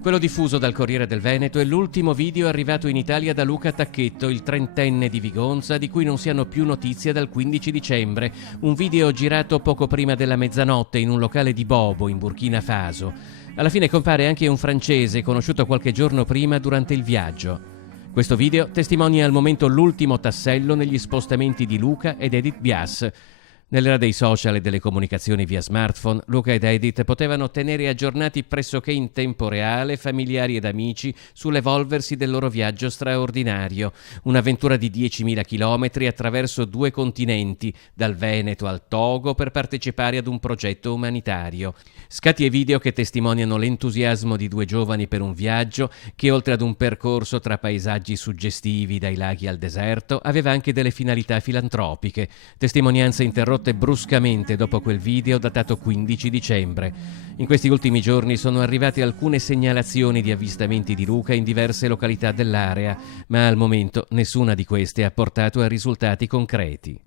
Quello diffuso dal Corriere del Veneto è l'ultimo video arrivato in Italia da Luca Tacchetto, il trentenne di Vigonza, di cui non si hanno più notizie dal 15 dicembre. Un video girato poco prima della mezzanotte in un locale di Bobo, in Burkina Faso. Alla fine compare anche un francese conosciuto qualche giorno prima durante il viaggio. Questo video testimonia al momento l'ultimo tassello negli spostamenti di Luca ed Edith Bias. Nell'era dei social e delle comunicazioni via smartphone, Luca ed Edith potevano tenere aggiornati pressoché in tempo reale familiari ed amici sull'evolversi del loro viaggio straordinario, un'avventura di 10.000 chilometri attraverso 2 continenti, dal Veneto al Togo, per partecipare ad un progetto umanitario. Scatti e video che testimoniano l'entusiasmo di 2 giovani per un viaggio che, oltre ad un percorso tra paesaggi suggestivi dai laghi al deserto, aveva anche delle finalità filantropiche. Testimonianze interrotte bruscamente dopo quel video datato 15 dicembre. In questi ultimi giorni sono arrivate alcune segnalazioni di avvistamenti di Luca in diverse località dell'area, ma al momento nessuna di queste ha portato a risultati concreti.